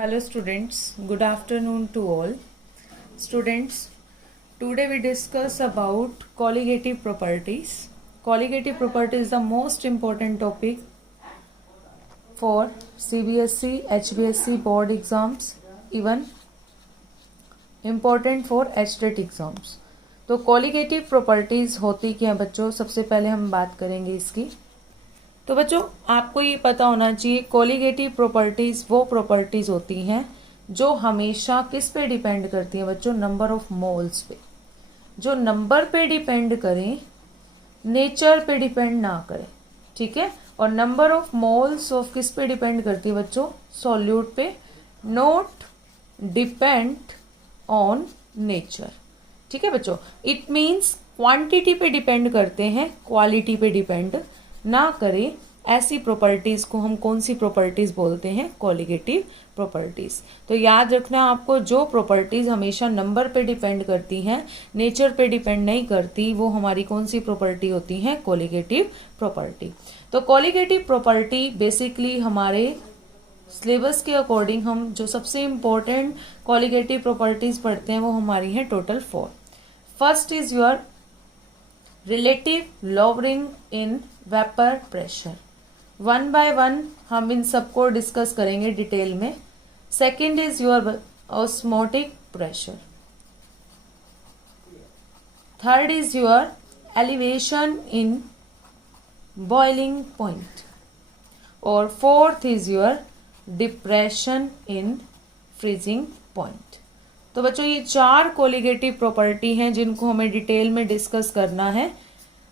Hello students, good afternoon to all. Students, today we discuss about colligative properties. Colligative property is the most important topic for CBSE, HBSE board exams, even important for HTET exams. तो colligative properties होती क्या है बच्चों? सबसे पहले हम बात करेंगे इसकी। तो बच्चों आपको ये पता होना चाहिए कोलिगेटिव प्रॉपर्टीज वो प्रॉपर्टीज होती हैं जो हमेशा किस पे डिपेंड करती हैं बच्चों? नंबर ऑफ मोल्स पे। जो नंबर पे डिपेंड करें, नेचर पे डिपेंड ना करें, ठीक है। और नंबर ऑफ मोल्स ऑफ किस पे डिपेंड करती है बच्चों? सॉल्यूट पे, नॉट डिपेंड ऑन नेचर, ठीक है बच्चों। इट मीन्स क्वांटिटी पे डिपेंड करते हैं, क्वालिटी पे डिपेंड ना करें। ऐसी प्रॉपर्टीज को हम कौन सी प्रॉपर्टीज बोलते हैं? Colligative properties. तो याद रखना आपको, जो प्रॉपर्टीज हमेशा नंबर पे डिपेंड करती हैं, नेचर पे डिपेंड नहीं करती, वो हमारी कौन सी प्रॉपर्टी होती हैं? Colligative property. तो कोलिगेटिव प्रॉपर्टी बेसिकली हमारे सिलेबस के अकॉर्डिंग हम जो सबसे इंपॉर्टेंट कोलिगेटिव प्रॉपर्टीज पढ़ते हैं वो हमारी हैं total 4। First is your relative lowering in vapour pressure. One by one हम इन सबको डिस्कस करेंगे डिटेल में। Second is your osmotic pressure. Third is your elevation in boiling point. और fourth is your depression in freezing point. तो बच्चों ये 4 colligative property हैं जिनको हमें डिटेल में डिस्कस करना है।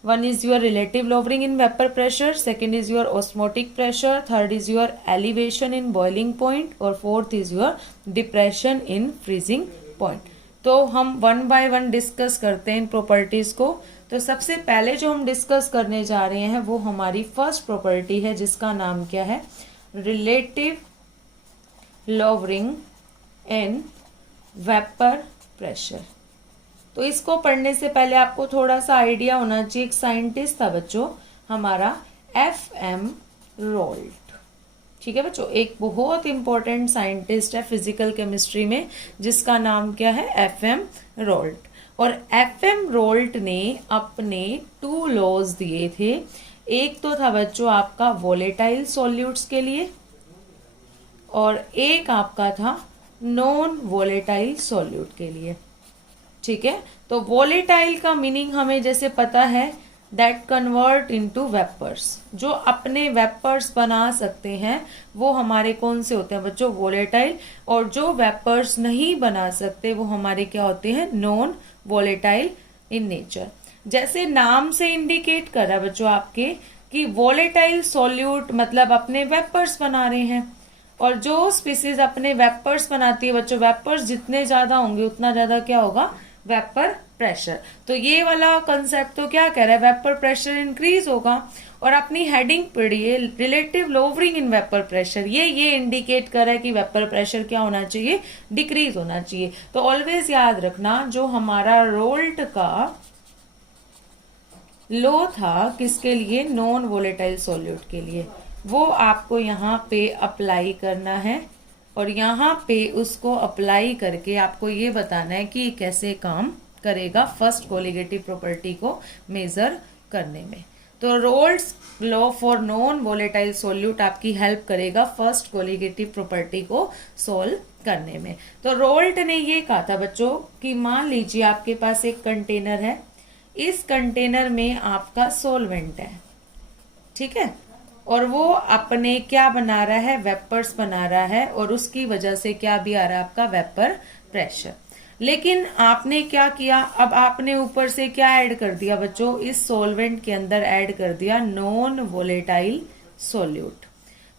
One is your relative lowering in vapour pressure, second is your osmotic pressure, third is your elevation in boiling point और fourth is your depression in freezing point. तो हम one by one discuss करते हैं इन properties को। तो सबसे पहले जो हम डिस्कस करने जा रहे हैं वो हमारी फर्स्ट प्रॉपर्टी है जिसका नाम क्या है? Relative lowering in vapour pressure. तो इसको पढ़ने से पहले आपको थोड़ा सा आइडिया होना चाहिए। एक साइंटिस्ट था बच्चों हमारा FM रोल्ट, ठीक है बच्चों। एक बहुत इंपॉर्टेंट साइंटिस्ट है फिजिकल केमिस्ट्री में जिसका नाम क्या है? FM Raoult. और FM रोल्ट ने अपने 2 लॉज दिए थे। एक तो था बच्चों आपका वोलेटाइल सॉल्यूट्स के लिए और एक आपका था नॉन वोलेटाइल सॉल्यूट के लिए, ठीक है। तो वोलेटाइल का मीनिंग हमें जैसे पता है, दैट कन्वर्ट इनटू वेपर्स। जो अपने वेपर्स बना सकते हैं वो हमारे कौन से होते हैं बच्चों? वोलेटाइल। और जो वेपर्स नहीं बना सकते वो हमारे क्या होते हैं? Non volatile in nature. जैसे नाम से इंडिकेट कर रहा है बच्चों आपके कि वोलेटाइल सॉल्यूट मतलब अपने वेपर्स बना रहे हैं। और जो स्पीसीज अपने वेपर्स बनाती है बच्चों, वेपर्स जितने ज्यादा होंगे उतना ज्यादा क्या होगा? Vapour pressure. तो ये वाला कंसेप्ट तो क्या कह रहा है? वेपर प्रेशर इंक्रीज होगा। और अपनी हेडिंग पढ़िए, relative lowering in vapour pressure. ये इंडिकेट कर रहा है कि वेपर प्रेशर क्या होना चाहिए? डिक्रीज होना चाहिए। तो ऑलवेज याद रखना, जो हमारा रोल्ट का लो था किसके लिए? नॉन वोलेटाइल सॉल्यूट के लिए, वो आपको यहाँ पे अप्लाई करना है। और यहाँ पे उसको अप्लाई करके आपको ये बताना है कि कैसे काम करेगा फर्स्ट कोलिगेटिव प्रॉपर्टी को मेजर करने में। तो Raoult's law for non volatile solute आपकी हेल्प करेगा फर्स्ट कोलिगेटिव प्रॉपर्टी को सोल्व करने में। तो रोल्ट ने ये कहा था बच्चों कि मान लीजिए आपके पास एक कंटेनर है, इस कंटेनर में आपका सोलवेंट है, ठीक है। और वो अपने क्या बना रहा है? वेपर्स बना रहा है। और उसकी वजह से क्या भी आ रहा है? आपका वेपर प्रेशर। लेकिन आपने क्या किया? अब आपने ऊपर से क्या ऐड कर दिया बच्चों? इस सॉल्वेंट के अंदर ऐड कर दिया नॉन वोलेटाइल सॉल्यूट।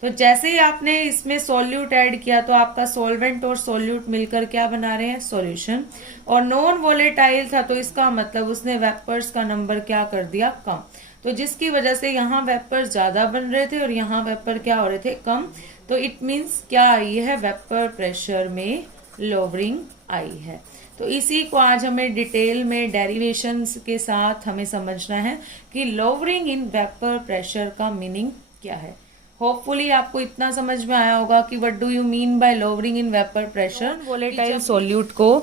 तो जैसे ही आपने इसमें सॉल्यूट ऐड किया तो आपका सॉल्वेंट और सॉल्यूट मिलकर क्या बना रहे हैं? सॉल्यूशन। और नॉन वोलेटाइल था तो इसका मतलब उसने वेपर्स का नंबर क्या कर दिया? कम। तो जिसकी वजह से यहाँ वेपर ज्यादा बन रहे थे और यहाँ वेपर क्या हो रहे थे? कम। तो इट मीन्स क्या आई है? वेपर प्रेशर में लोवरिंग आई है। तो इसी को आज हमें डिटेल में डेरिवेशंस के साथ हमें समझना है कि लोवरिंग इन वेपर प्रेशर का मीनिंग क्या है। होपफुली आपको इतना समझ में आया होगा कि what do you mean by lowering in vapour pressure. Volatile solute को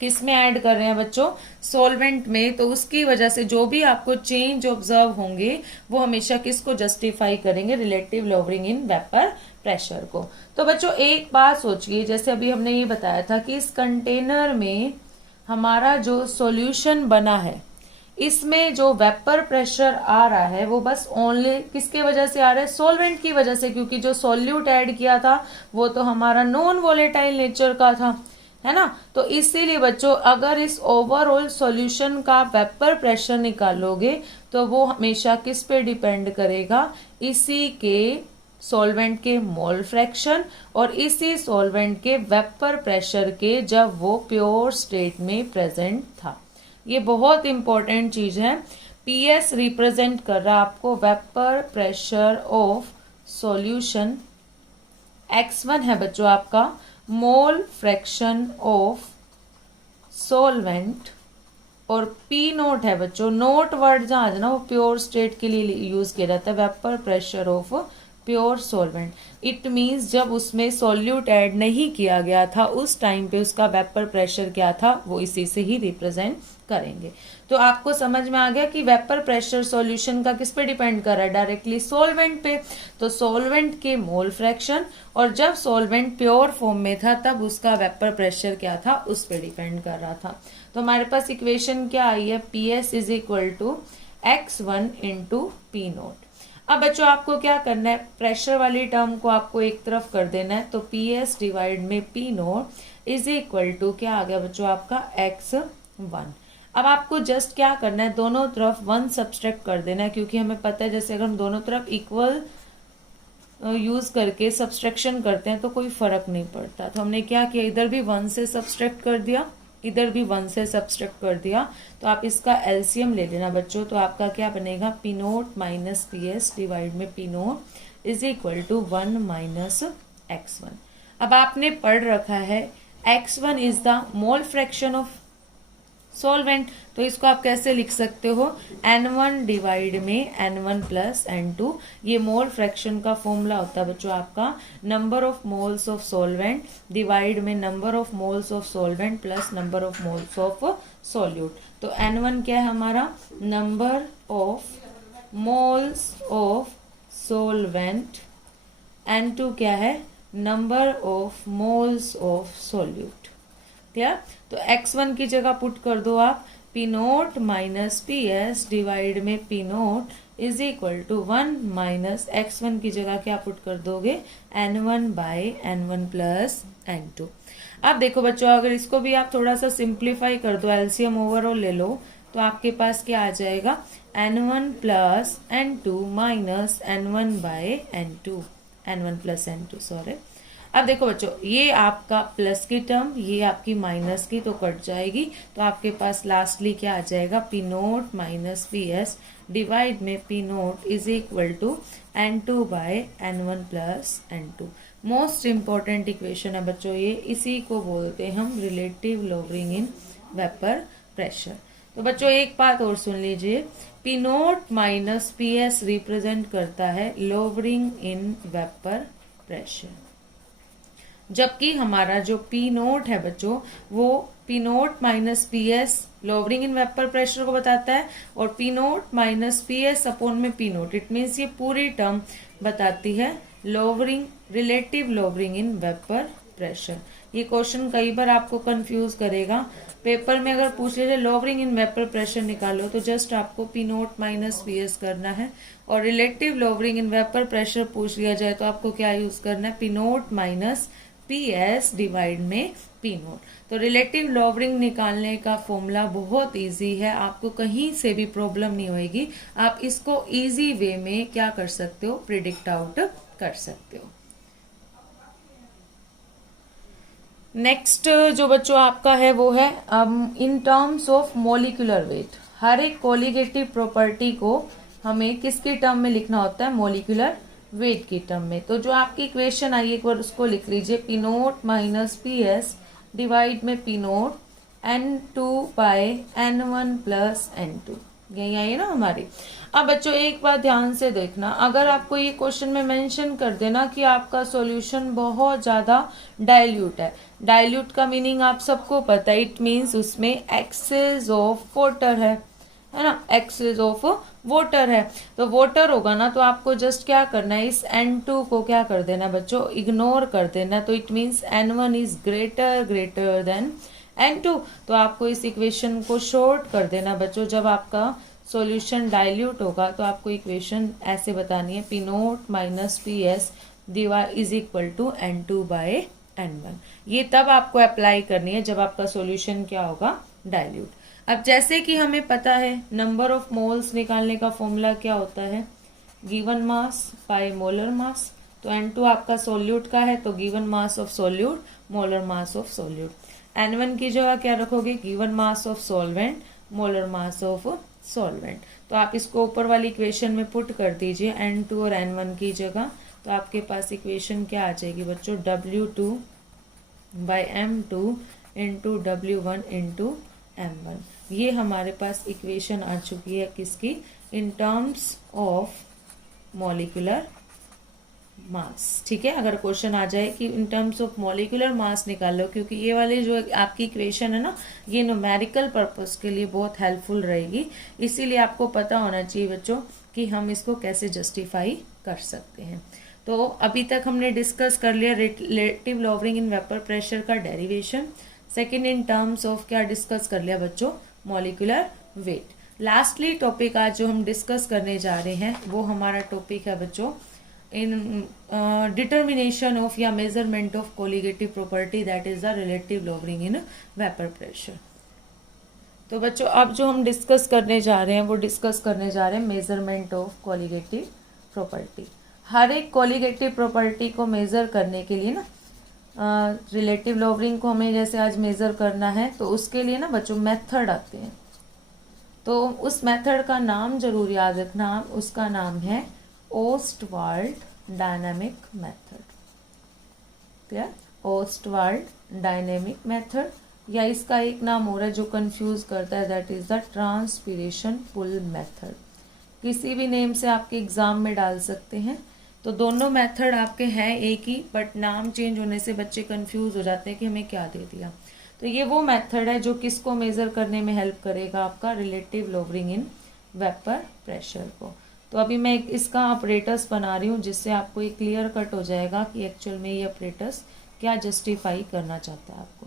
किस में ऐड कर रहे हैं बच्चों, सॉल्वेंट में, तो उसकी वजह से जो भी आपको चेंज ऑब्जर्व होंगे वो हमेशा किसको जस्टिफाई करेंगे, relative lowering in vapour pressure को। तो बच्चों एक बात सोचिए, जैसे अभी हमने ये बताया था कि इस कंटेनर में हमारा जो सॉल्यूशन बना है, इसमें जो वेपर प्रेशर आ रहा है वो बस ओनली किसके वजह से आ रहा है, सॉल्वेंट की वजह से, क्योंकि जो सॉल्यूट ऐड किया था वो तो हमारा नॉन वोलेटाइल नेचर का था, है ना। तो इसीलिए बच्चों अगर इस ओवरऑल सॉल्यूशन का वेपर प्रेशर निकालोगे तो वो हमेशा किस पे डिपेंड करेगा, इसी के सॉल्वेंट के मोल फ्रैक्शन और इसी सॉल्वेंट के वेपर प्रेशर के जब वो प्योर स्टेट में प्रेजेंट था। ये बहुत इंपॉर्टेंट चीज है। पीएस रिप्रेजेंट कर रहा है आपको vapour pressure of solution, x1 है बच्चों आपका मोल फ्रैक्शन ऑफ सॉल्वेंट और पी नोट है बच्चों, नोट वर्ड जहां है ना वो प्योर स्टेट के लिए यूज किया जाता है, vapour pressure of pure solvent. It means जब उसमें सॉल्यूट ऐड नहीं किया गया था उस टाइम पे उसका वेपर प्रेशर क्या था, वो इसी से ही रिप्रेजेंट करेंगे। तो आपको समझ में आ गया कि वेपर प्रेशर सॉल्यूशन का किस पे डिपेंड कर रहा है, डायरेक्टली सॉल्वेंट पे। तो सॉल्वेंट के मोल फ्रैक्शन और जब सॉल्वेंट प्योर फॉर्म में था तब उसका वेपर प्रेशर क्या था, उस पे डिपेंड कर रहा था। तो हमारे पास इक्वेशन क्या आई है, PS is equal to x1 into P nought. अब बच्चों आपको क्या करना है, प्रेशर वाली टर्म को आपको एक तरफ कर देना है, तो पीएस डिवाइड में P note is equal to क्या आ गया बच्चों आपका x1। अब आपको जस्ट क्या करना है, दोनों तरफ 1 सब्सट्रैक्ट कर देना है, क्योंकि हमें पता है जैसे अगर हम दोनों तरफ इक्वल यूज करके सब्सट्रैक्शन करते हैं तो कोई फर्क नहीं पड़ता। तो हमने क्या किया, इधर भी 1 से सब्सट्रैक्ट कर दिया, इधर भी 1 से सब्सट्रैक्ट कर दिया। तो आप इसका एलसीएम ले लेना बच्चों, तो आपका क्या बनेगा, P naught minus P S divide में P note is equal to 1 minus x1। अब आपने पढ़ रखा है x1 is the mole fraction of solvent, तो इसको आप कैसे लिख सकते हो, N1 डिवाइड में N1 प्लस N2। ये मोल फ्रैक्शन का फॉर्मूला होता है बच्चों आपका number of moles of solvent divide में number of moles of solvent plus number of moles of solute. तो N1 क्या है हमारा, number of moles of solvent, N2 क्या है, number of moles of solute. Clear. तो x1 की जगह पुट कर दो आप P naught minus P S divide में P note is equal to 1 minus x1 की जगह क्या पुट कर दोगे, N1 bye N1 plus N2। अब देखो बच्चों अगर इसको भी आप थोड़ा सा सिंप्लीफाई कर दो, एलसीएम ओवरऑल ले लो, तो आपके पास क्या आ जाएगा, N1 plus N2 minus N1 by N2, N1 plus N2 sorry. अब देखो बच्चों ये आपका प्लस की टर्म, ये आपकी माइनस की, तो कट जाएगी। तो आपके पास लास्टली क्या आ जाएगा, P naught minus P S divide में P note is equal to N2 by N1 plus N2। Most important equation है बच्चों ये, इसी को बोलते हैं हम relative lowering in vapour pressure. तो बच्चों एक बात और सुन लीजिए, P naught minus P S represent करता है लोअरिंग इन वेपर प्रेशर, जबकि हमारा जो पी नोट है बच्चों वो P naught minus P S lowering in vapour pressure को बताता है, और P naught minus P S upon में पी नोट, इट मीन्स ये पूरी टर्म बताती है lowering, relative lowering in vapour pressure. ये क्वेश्चन कई बार आपको कंफ्यूज करेगा, पेपर में अगर पूछ लीजिए लोअरिंग इन वेपर प्रेशर निकालो तो जस्ट आपको P naught minus P S करना है, और relative lowering in vapour pressure पूछ लिया जाए तो आपको क्या यूज करना है, P naught minus P S divide में पी नोट। तो रिलेटिव लोअरिंग निकालने का फॉर्मूला बहुत इजी है, आपको कहीं से भी प्रॉब्लम नहीं होगी, आप इसको इजी वे में क्या कर सकते हो, प्रिडिक्ट आउट कर सकते हो। नेक्स्ट जो बच्चों आपका है वो है in terms of molecular weight. हर एक कोलिगेटिव प्रॉपर्टी को हमें किसकी टर्म में लिखना होता है, मोलिकुलर वेट की टर्म में। तो जो आपकी इक्वेशन आई एक बार उसको लिख लीजिए, P naught minus P S divide में P naught N2 by N1 plus N2। यही आई है ना हमारी। अब बच्चों एक बात ध्यान से देखना, अगर आपको ये क्वेश्चन में मेंशन कर देना कि आपका सॉल्यूशन बहुत ज्यादा डाइल्यूट है, डाइल्यूट का मीनिंग आप सबको पता है, इट मीन्स उसमें एक्सेस ऑफ वाटर है ना, एक्सेस ऑफ वाटर है। तो वाटर होगा ना तो आपको जस्ट क्या करना है, इस N2 को क्या कर देना बच्चों, इग्नोर कर देना। तो it means N1 is greater than N2। तो आपको इस इक्वेशन को शॉर्ट कर देना बच्चों। जब आपका सॉल्यूशन डाइल्यूट होगा तो आपको इक्वेशन ऐसे बतानी है, P nought minus PS dy is equal to N2 by N1। ये तब आपको अप्लाई करनी है जब आपका सॉल्यूशन क्या होगा, डाइल्यूट। अब जैसे कि हमें पता है नंबर ऑफ मोल्स निकालने का फॉर्मूला क्या होता है, given mass by molar mass. तो N2 आपका सोल्यूट का है तो given mass of solute molar mass of solute. N1 की जगह क्या रखोगे, given mass of solvent molar mass of solvent. तो आप इसको ऊपर वाली इक्वेशन में पुट कर दीजिए N2 और N1 की जगह। तो आपके पास इक्वेशन क्या आ जाएगी बच्चों, W2 bye M2 into W1 into M1। ये हमारे पास इक्वेशन आ चुकी है किसकी, इन टर्म्स ऑफ मॉलिक्यूलर मास। ठीक है, अगर क्वेश्चन आ जाए कि इन टर्म्स ऑफ मॉलिक्यूलर मास निकालो, क्योंकि ये वाले जो आपकी इक्वेशन है ना, ये न्यूमेरिकल पर्पस के लिए बहुत हेल्पफुल रहेगी। इसीलिए आपको पता होना चाहिए बच्चों कि हम इसको कैसे जस्टिफाई कर सकते हैं। तो अभी तक हमने डिस्कस कर लिया relative lowering in vapour pressure का derivation. Second in terms of क्या डिस्कस कर लिया बच्चों, मॉलिक्यूलर वेट। लास्टली टॉपिक आज जो हम डिस्कस करने जा रहे हैं वो हमारा टॉपिक है बच्चों इन डिटर्मिनेशन ऑफ या measurement of colligative property, that is the relative lowering in vapour pressure. तो बच्चों अब जो हम डिस्कस करने जा रहे हैं वो डिस्कस करने जा रहे हैं मेजरमेंट ऑफ कोलिगेटिव प्रॉपर्टी। हर एक कोलिगेटिव प्रॉपर्टी को मेजर करने के लिए ना, रिलेटिव लॉवरिंग को हमें जैसे आज मेजर करना है तो उसके लिए ना बच्चों मेथड आते हैं। तो उस मेथड का नाम जरूर याद रखना, उसका नाम है Ostwald dynamic method. Clear, Ostwald dynamic method, या इसका एक नाम और है जो कंफ्यूज करता है, that is the transpiration pull method. किसी भी नेम से आपके एग्जाम में डाल सकते हैं। तो दोनों मेथड आपके हैं एक ही, बट नाम चेंज होने से बच्चे कंफ्यूज हो जाते हैं कि हमें क्या दे दिया। तो ये वो मेथड है जो किसको मेजर करने में हेल्प करेगा, आपका relative lowering in vapour pressure को। तो अभी मैं इसका ऑपरेटर्स बना रही हूँ जिससे आपको ये क्लियर कट हो जाएगा कि एक्चुअल में ये ऑपरेटर्स क्या जस्टिफाई करना चाहता है आपको।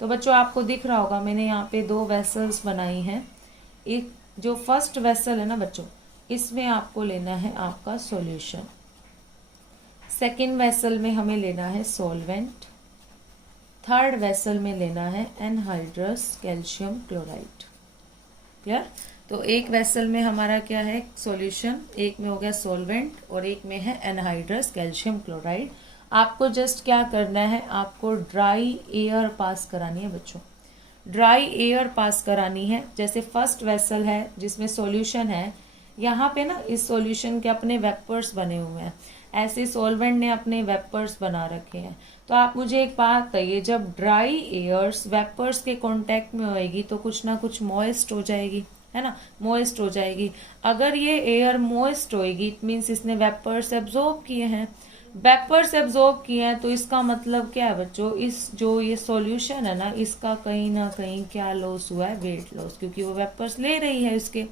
तो बच्चों आपको दिख रहा होगा मैंने यहाँ पे दो वेसल्स बनाई हैं। एक जो फर्स्ट वेसल है ना बच्चों, इसमें आपको लेना है आपका सॉल्यूशन। सेकेंड वेसल में हमें लेना है सॉल्वेंट। थर्ड वेसल में लेना है एनहाइड्रस कैल्शियम क्लोराइड। क्लियर। तो एक वेसल में हमारा क्या है, सॉल्यूशन, एक में हो गया सॉल्वेंट और एक में है एनहाइड्रस कैल्शियम क्लोराइड। आपको जस्ट क्या करना है, आपको ड्राई एयर पास करानी है बच्चों, ड्राई एयर पास करानी है। जैसे फर्स्ट वेसल है जिसमें सॉल्यूशन है, यहाँ पे ना इस सॉल्यूशन के अपने वेपर्स बने हुए हैं, ऐसे सॉल्वेंट ने अपने वेपर्स बना रखे हैं। तो आप मुझे एक बात बताइए, जब ड्राई एयर्स वेपर्स के कांटेक्ट में होएगी तो कुछ ना कुछ मॉइस्ट हो जाएगी, है ना, मॉइस्ट हो जाएगी। अगर ये एयर मॉइस्ट होएगी इट मीन्स इसने वेपर्स एब्जॉर्ब किए हैं, वेपर्स एब्जॉर्ब किए हैं। तो इसका मतलब क्या है बच्चों, इस जो ये सॉल्यूशन है ना, इसका कहीं ना कहीं क्या लॉस हुआ है, वेट लॉस, क्योंकि वो वेपर्स ले रही है इसके,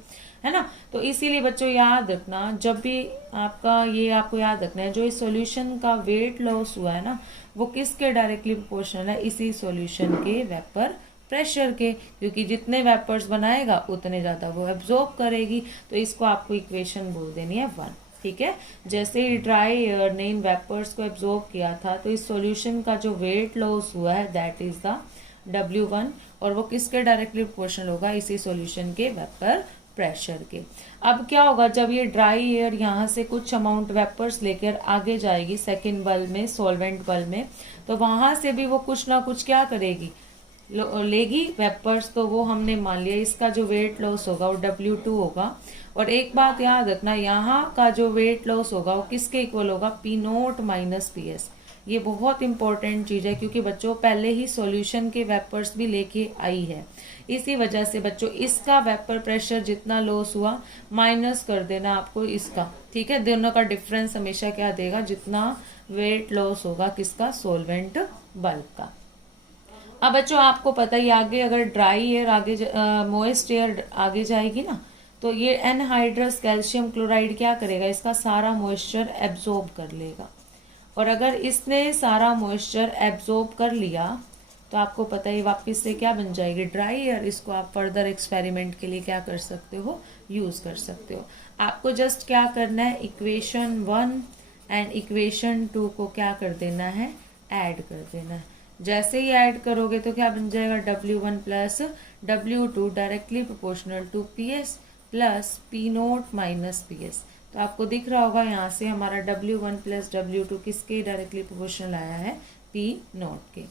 है ना। तो इसीलिए बच्चों याद रखना, जब भी आपका ये आपको याद रखना है, जो इस सॉल्यूशन का वेट लॉस हुआ है ना, वो किसके डायरेक्टली प्रोपोर्शनल है, इसी सॉल्यूशन के वेपर प्रेशर के, क्योंकि जितने वेपर्स बनाएगा उतने ज्यादा वो एब्जॉर्ब करेगी। तो इसको आपको इक्वेशन बोल देनी है 1। ठीक है, जैसे ही ड्राई एयर ने इन वेपर्स को एब्जॉर्ब किया था तो इस सॉल्यूशन का जो वेट लॉस हुआ है दैट इज द W1, और वो किसके डायरेक्टली प्रोपोर्शनल होगा, इसी सॉल्यूशन के वेपर प्रेशर के। अब क्या होगा, जब ये ड्राई एयर यहाँ से कुछ अमाउंट वेपर्स लेकर आगे जाएगी सेकेंड बल्ब में, सॉल्वेंट बल्ब में, तो वहां से भी वो कुछ ना कुछ क्या करेगी, लेगी वेपर्स। तो वो हमने मान लिया इसका जो वेट लॉस होगा वो W2 होगा। और एक बात याद रखना, यहाँ का जो वेट लॉस होगा वो किसके इक्वल होगा, P0 माइनस PS। ये बहुत इंपॉर्टेंट चीज़ है, क्योंकि बच्चों पहले ही सॉल्यूशन के वेपर्स भी लेके आई है। इसी वजह से बच्चों इसका वेपर प्रेशर जितना लॉस हुआ माइनस कर देना आपको इसका, ठीक है। दोनों का डिफरेंस हमेशा क्या देगा, जितना वेट लॉस होगा किसका, सॉल्वेंट बल्क का। अब बच्चों आपको पता ही आगे अगर ड्राई एयर आगे मोइस्ट एयर आगे जाएगी ना, तो ये एनहाइड्रस कैल्शियम क्लोराइड क्या करेगा, इसका सारा मॉइस्चर एब्जॉर्ब कर लेगा। और अगर इसने सारा मॉइस्चर एब्जॉर्ब कर लिया तो आपको पता ही वापस से क्या बन जाएगी, ड्राई एयर। इसको आप फर्दर एक्सपेरिमेंट के लिए क्या कर सकते हो, यूज कर सकते हो। आपको जस्ट क्या करना है, इक्वेशन 1 एंड इक्वेशन 2 को क्या कर देना है, ऐड कर देना है। जैसे ही ऐड करोगे तो क्या बन जाएगा, W1 plus W2 directly proportional to PS plus P0 minus PS। तो आपको दिख रहा होगा यहाँ से हमारा W1 प्लस W2 किसके डायरेक्टली प्रोपोर्शनल आया है, P0 के।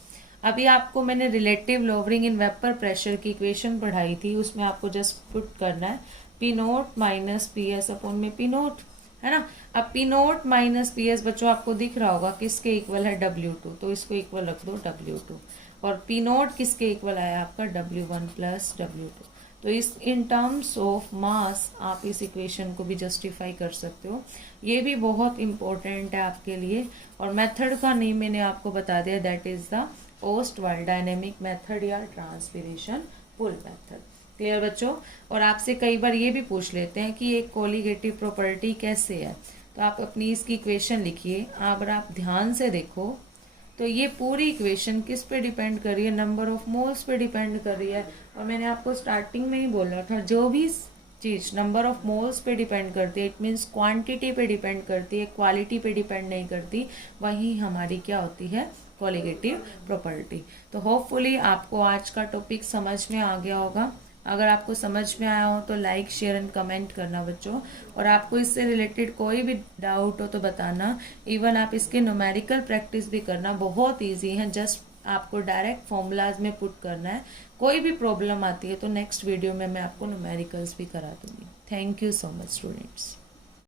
अभी आपको मैंने relative lowering in vapour pressure की इक्वेशन पढ़ाई थी, उसमें आपको जस्ट पुट करना है P0 माइनस PS अपॉन में P0, है ना। अब P0 माइनस PS बच्चों आपको दिख रहा होगा किसके इक्वल है, W2, तो इसको इक्वल रख दो W2। और P0 किसके इक्वल आया आपका, W1 प्लस W2। तो इस इन टर्म्स ऑफ मास आप इस इक्वेशन को भी जस्टिफाई कर सकते हो। ये भी बहुत इंपॉर्टेंट है आपके लिए। और मेथड का नेम मैंने आपको बता दिया, that is the Ostwald dynamic method या ट्रांसपिरेशन पुल मेथड। क्लियर बच्चों। और आपसे कई बार ये भी पूछ लेते हैं कि एक कोलिगेटिव प्रॉपर्टी कैसे है, तो आप अपनी इसकी इक्वेशन लिखिए। अगर आप ध्यान से देखो तो ये पूरी इक्वेशन किस पे डिपेंड कर रही है, नंबर ऑफ मोल्स पे डिपेंड कर रही है। और मैंने आपको स्टार्टिंग में ही बोला था, जो भी चीज नंबर ऑफ मोल्स पे डिपेंड करती है, इट मीन्स क्वांटिटी पे डिपेंड करती है, क्वालिटी पे डिपेंड नहीं करती, वही हमारी क्या होती है, कोलिगेटिव प्रॉपर्टी। तो होपफुली आपको आज का टॉपिक समझ में आ गया होगा। अगर आपको समझ में आया हो तो लाइक शेयर एंड कमेंट करना बच्चों। और आपको इससे रिलेटेड कोई भी डाउट हो तो बताना। इवन आप इसके न्यूमेरिकल प्रैक्टिस भी करना, बहुत इजी है, जस्ट आपको डायरेक्ट फॉर्मूलाज में पुट करना है। कोई भी प्रॉब्लम आती है तो नेक्स्ट वीडियो में मैं आपको न्यूमेरिकल्स भी करा दूंगी। Thank you so much students.